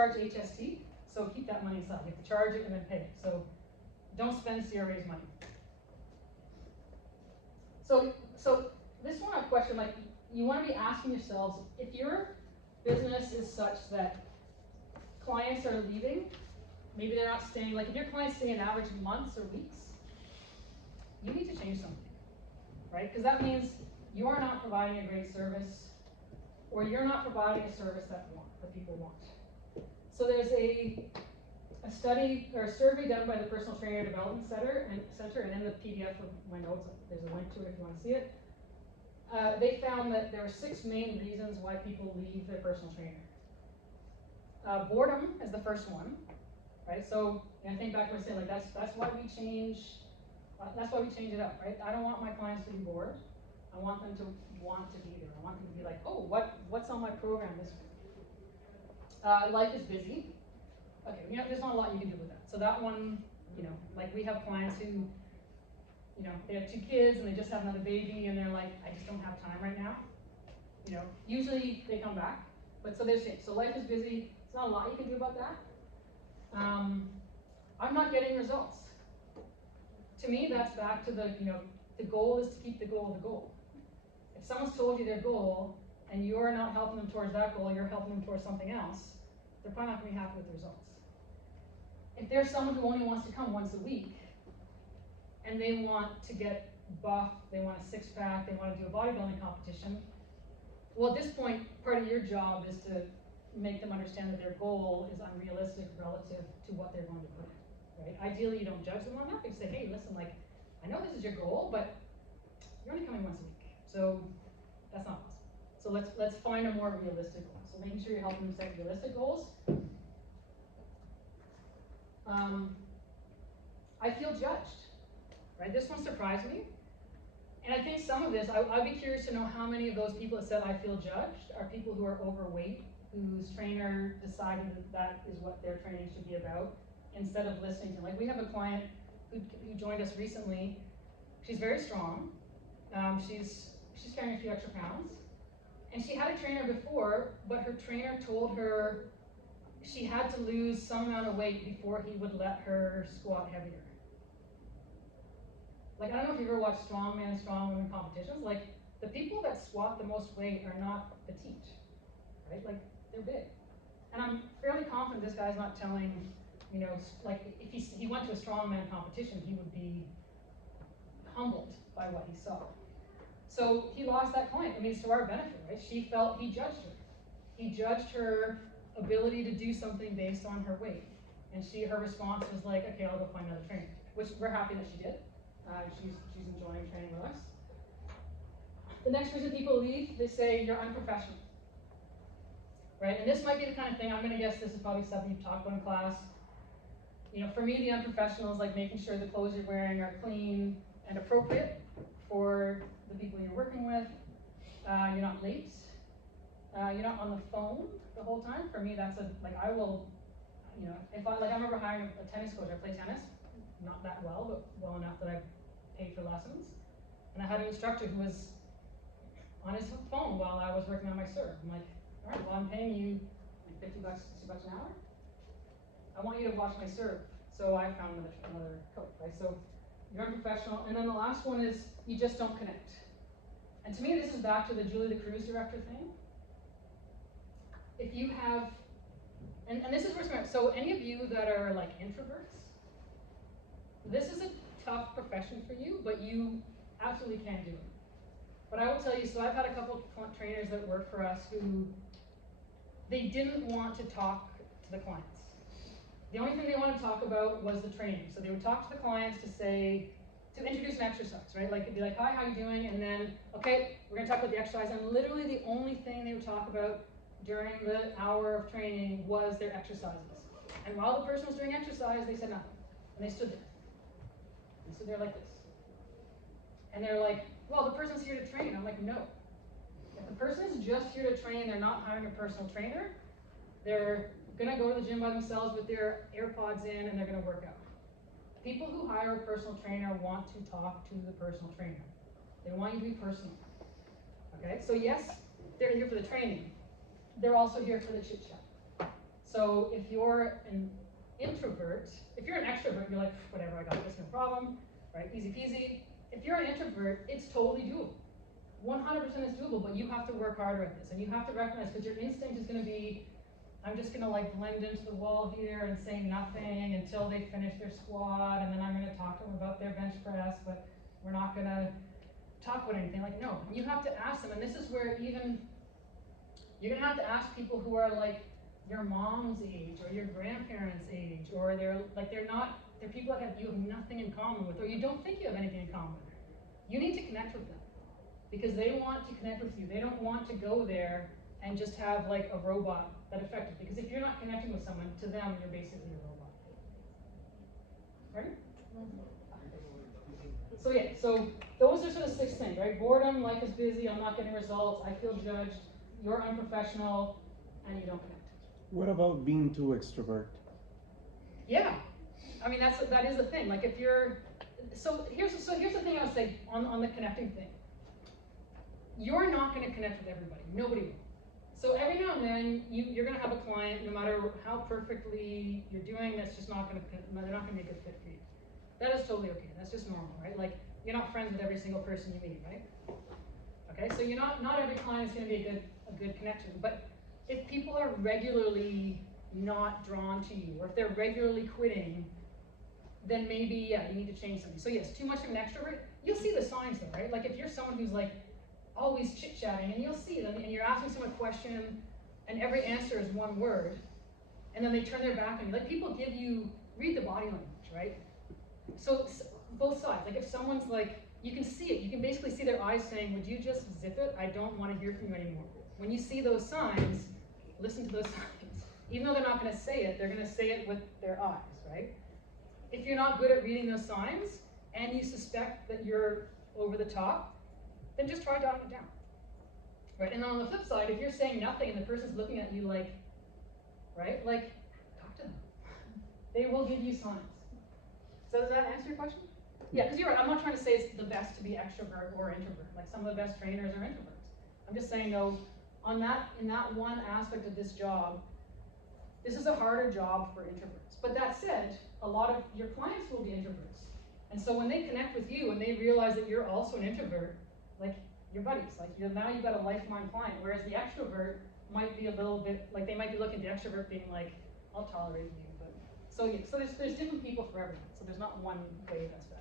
charge HST, so keep that money aside. You have to charge it and then pay it. So don't spend CRA's money. So this one, a question, like, you want to be asking yourselves, if your business is such that clients are leaving, maybe they're not staying, like if your clients stay an average months or weeks, you need to change something, right? Because that means you're not providing a great service, or you're not providing a service that people want. So there's a study or a survey done by the Personal Trainer Development Center, and in the PDF of my notes, there's a link to it if you want to see it. They found that there are 6 main reasons why people leave their personal trainer. Boredom is the first one, right? So I think back to what I said, like that's why we change. That's why we change it up, right? I don't want my clients to be bored. I want them to want to be there. I want them to be like, oh, what's on my program this week? Life is busy. Okay, there's not a lot you can do with that. So that one, like we have clients who, they have 2 kids and they just have another baby and they're like, I just don't have time right now. Usually they come back, but so there's it. So life is busy. There's not a lot you can do about that. I'm not getting results. To me, that's back to the goal is to keep the goal. If someone's told you their goal and you're not helping them towards that goal, you're helping them towards something else, they're probably not going to be happy with the results. If there's someone who only wants to come once a week and they want to get buff, they want a 6-pack, they want to do a bodybuilding competition, well, at this point, part of your job is to make them understand that their goal is unrealistic relative to what they're going to put in. Right? Ideally, you don't judge them on that. You say, hey, listen, like, I know this is your goal, but you're only coming once a week, so that's not possible. So let's find a more realistic goal. So making sure you're helping them set realistic goals. I feel judged, right? This one surprised me. And I think some of this, I'd be curious to know how many of those people that said I feel judged are people who are overweight, whose trainer decided that is what their training should be about, instead of listening to. Like, we have a client who joined us recently. She's very strong. She's carrying a few extra pounds. And she had a trainer before, but her trainer told her she had to lose some amount of weight before he would let her squat heavier. Like, I don't know if you've ever watched strongman, strongwoman competitions. Like, the people that squat the most weight are not petite, right? Like, they're big. And I'm fairly confident this guy's not telling, like, if he went to a strongman competition, he would be humbled by what he saw. So he lost that client. I mean, it's to our benefit, right? She felt he judged her. He judged her ability to do something based on her weight. And her response was like, okay, I'll go find another trainer, which we're happy that she did. She's enjoying training with us. The next reason people leave, they say you're unprofessional, right? And this might be the kind of thing, I'm going to guess this is probably something you've talked about in class. For me, the unprofessional is like making sure the clothes you're wearing are clean and appropriate for the people you're working with. You're not late. You're not on the phone the whole time. For me, that's I will, if I remember hiring a tennis coach. I play tennis, not that well, but well enough that I paid for lessons. And I had an instructor who was on his phone while I was working on my serve. I'm like, all right, well, I'm paying you like $50, $60 an hour. I want you to watch my serve. So I found another coach, right? So you're unprofessional. And then the last one is you just don't connect. And to me, this is back to the Julie the Cruise director thing. If you have, and this is where, so any of you that are like introverts, this is a tough profession for you, but you absolutely can do it. But I will tell you, so I've had a couple of trainers that work for us who, they didn't want to talk to the clients. The only thing they wanted to talk about was the training. So they would talk to the clients to introduce an exercise, right? Like, it'd be like, hi, how you doing? And then, okay, we're gonna talk about the exercise. And literally the only thing they would talk about during the hour of training was their exercises. And while the person was doing exercise, they said nothing. And they stood there. They stood there like this. And they're like, well, the person's here to train. I'm like, no. If the person is just here to train, they're not hiring a personal trainer. They're gonna go to the gym by themselves with their AirPods in and they're gonna work out. People who hire a personal trainer want to talk to the personal trainer. They want you to be personal. Okay, so yes, they're here for the training. They're also here for the chit chat. So if you're an introvert, if you're an extrovert, you're like, whatever, I got this, no problem, right? Easy peasy. If you're an introvert, it's totally doable. 100% is doable, but you have to work harder at this, and you have to recognize, because your instinct is going to be, I'm just going to like blend into the wall here and say nothing until they finish their squat, and then I'm going to talk to them about their bench press, but we're not going to talk about anything. Like, no, you have to ask them, and this is where even you're going to have to ask people who are like your mom's age or your grandparents' age, or they're people that you have nothing in common with, or you don't think you have anything in common with. You need to connect with them, because they want to connect with you. They don't want to go there and just have like a robot that affected. Because if you're not connecting with someone, to them, you're basically a robot. Right? So yeah, so those are sort of 6 things, right? Boredom, life is busy, I'm not getting results, I feel judged, you're unprofessional, and you don't connect. What about being too extrovert? Yeah, I mean that is a thing. Like if you're, so here's the thing I would say on the connecting thing. You're not going to connect with everybody. Nobody will. So every now and then you're going to have a client, no matter how perfectly you're doing, that's just not going to, they're not going to be a good fit for you. That is totally okay. That's just normal, right? Like you're not friends with every single person you meet, right? Okay, so you're not every client is going to be a good connection. But if people are regularly not drawn to you, or if they're regularly quitting, then maybe, yeah, you need to change something. So yes, too much of an extrovert, you'll see the signs though, right? Like if you're someone who's like always chit-chatting, and you'll see them, and you're asking someone a question, and every answer is one word, and then they turn their back on you. Like people read the body language, right? So both sides, like if someone's like, you can see it, you can basically see their eyes saying, would you just zip it? I don't want to hear from you anymore. When you see those signs, listen to those signs. Even though they're not going to say it, they're going to say it with their eyes, right? If you're not good at reading those signs, and you suspect that you're over the top, then just try jotting it down, right? And then on the flip side, if you're saying nothing and the person's looking at you like, right, like, talk to them. They will give you signs. So does that answer your question? Yeah, because you're right, I'm not trying to say it's the best to be extrovert or introvert. Like some of the best trainers are introverts. I'm just saying though, in that one aspect of this job, this is a harder job for introverts. But that said, a lot of your clients will be introverts. And so when they connect with you and they realize that you're also an introvert, like your buddies, like now you've got a lifelong client, whereas the extrovert might be a little bit, like they might be looking at the extrovert being like, I'll tolerate you, but, so yeah, so there's different people for everyone, so there's not one way that's better.